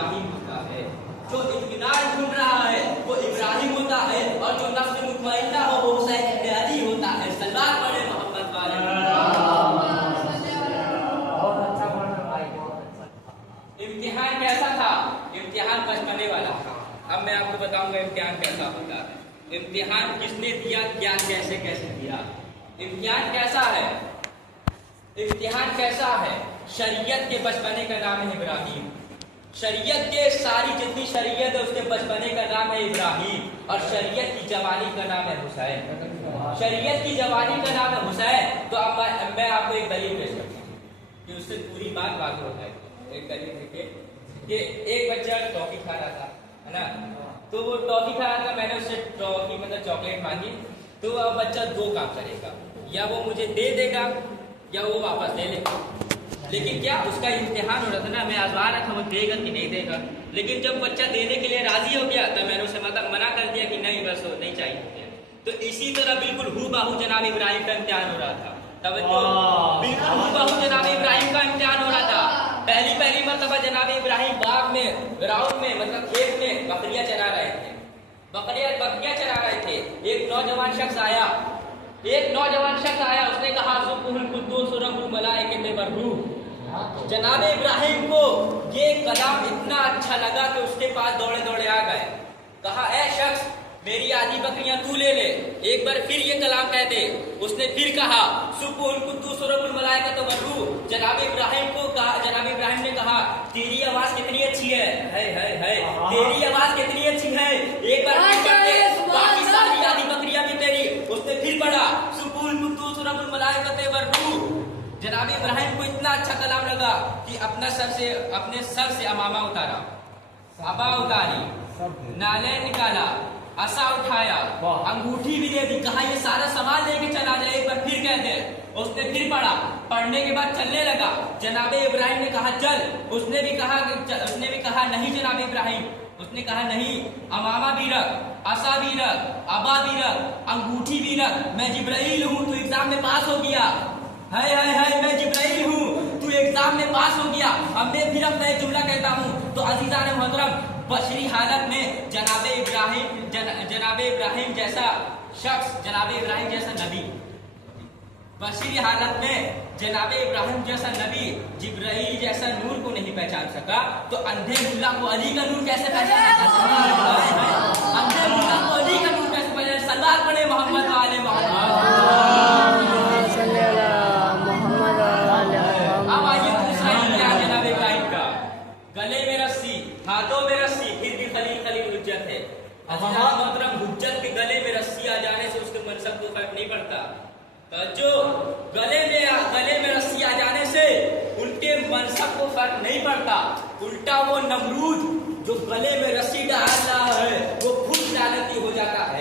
ابراہیم ہوتا ہے. جو اطمینان ڈھونڈ رہا ہے وہ ابراہیم ہوتا ہے, اور جو نفس مطمئنہ ہو وہ حسین ابن علی ہوتا ہے. سلوات پڑھے محمد والے. امتحان کیسا تھا؟ امتحان بچپنے والا تھا. اب میں آپ کو بتاؤں گا امتحان کیسا ہوتا ہے. امتحان کس نے دیا, کیا کیسے دیا. امتحان کیسا ہے؟ امتحان کیسا ہے؟ شریعت کے بچپنے کا نام ہے ابراہیم. شریعت کے ساری جتنی شریعت ہے اس کے بچپنے کا نام ہے ابراہیم, اور شریعت کی جوانی کا نام ہے حسین. شریعت کی جوانی کا نام ہے حسین. تو اب میں آپ کو ایک دلیل پیش کرتا ہوں کہ اس سے پوری بات واضح ہو جائے. ایک دلیل دیکھیے کہ ایک بچہ ٹافی کھا رہا تھا, ہے نا. تو وہ ٹافی کھا رہا تھا, میں نے اس سے ٹافی مطلب چاکلیٹ مانگی. تو اب بچہ دو کام کرے گا, یا وہ مجھے دے دے گا یا وہ واپس لے لے گا. لیکن کیا اس کا امتحان ہو رہا تھا نا, میں آزما رہا تھا وہ دے گا کہ نہیں دے گا. لیکن جب بچہ دینے کے لیے راضی ہو گیا تو میں نے اسے منع کر دیا کہ نہیں, بس نہیں چاہیے. تو اسی طرح بالکل ہو بہو جناب ابراہیم کا امتحان ہو رہا تھا. بالکل ہو بہو جناب ابراہیم کا امتحان ہو رہا تھا. پہلی مرتبہ جناب ابراہیم باغ میں, گراؤنڈ میں, مطلب کھیت میں بکریاں چرا رہے تھے. بکریاں چرا رہے تھے. ایک نوجوان شخص آیا, اس نے کہا سبح القدوس رب الملائکۃ والروح. جناب ابراہیم کو یہ کلام اتنا اچھا لگا کہ اس کے پاس دوڑے آ گئے. کہا اے شخص, میری آدھی بکریاں تو لے لے. ایک بار پھر یہ کلام کہہ دے. اس نے پھر کہا سبح القدوس رب الملائکۃ والروح. جناب ابراہیم نے کہا تیری آواز کتنی اچھی ہے, تیری آواز کتنی اچھی ہے. ایک بار پھر کہہ دے, باقی ساری آدھی بکریاں بھی تیری. اس نے پھر پڑھا سبح القدوس رب الملائکۃ والروح. جناب ابراہیم کو اتنا اچھا کلام لگا کہ اپنے سر سے امامہ اتارا, ابا اتاری, نالین نکالا, عصا اٹھایا, انگوٹھی بھی دے دی. کہا یہ سارا سامان لے کے چلا جائے. ایک بار پھر کہہ دے. اس نے پھر پڑھا. پڑھنے کے بعد چلنے لگا. جناب ابراہیم نے کہا چل. اس نے بھی کہا نہیں جناب ابراہیم. اس نے کہا نہیں, امامہ بھی رکھ, عصا بھی رکھ, ابا بھی رکھ, انگوٹھی بھی رکھ. میں جبرائیل ہوں, تو ایگزام میں پاس ہو گیا. میں جبرائیل ہوں, تو ایگزام میں پاس ہو گیا. اب میں پھر اپنا ایک جملہ کہتا ہوں. تو عزیزان محترم, بشری حالت میں جناب ابراہیم جیسا شخص, جناب ابراہیم جیسا نبی, بشری حالت میں جناب ابراہیم جیسا نبی جبرائیل جیسا نور کو نہیں پہچان سکا, تو اندھے ملا کو علی کا نور کیسے پہچانا جا سکتا ہے؟ اندھے ملا کو علی کا نور کیسے پہچانا؟ سلوات پڑھے محمد والے محمد. اب آئیے دوسرا امتحان جناب ابراہیم کا. گلے میں رسی, ہاتھوں میں رسی, پھر بھی خلیل حجت ہے. محترم, حجت کے گلے میں رسی آ جانے سے اس کے منصب کو فرق نہیں پڑتا. جو گلے میں رسی آ جانے سے ان کے منصب کو فرق نہیں پڑتا. الٹا وہ نمرود جو گلے میں رسی ڈال رہا ہے وہ خود لعنتی ہو جاتا ہے.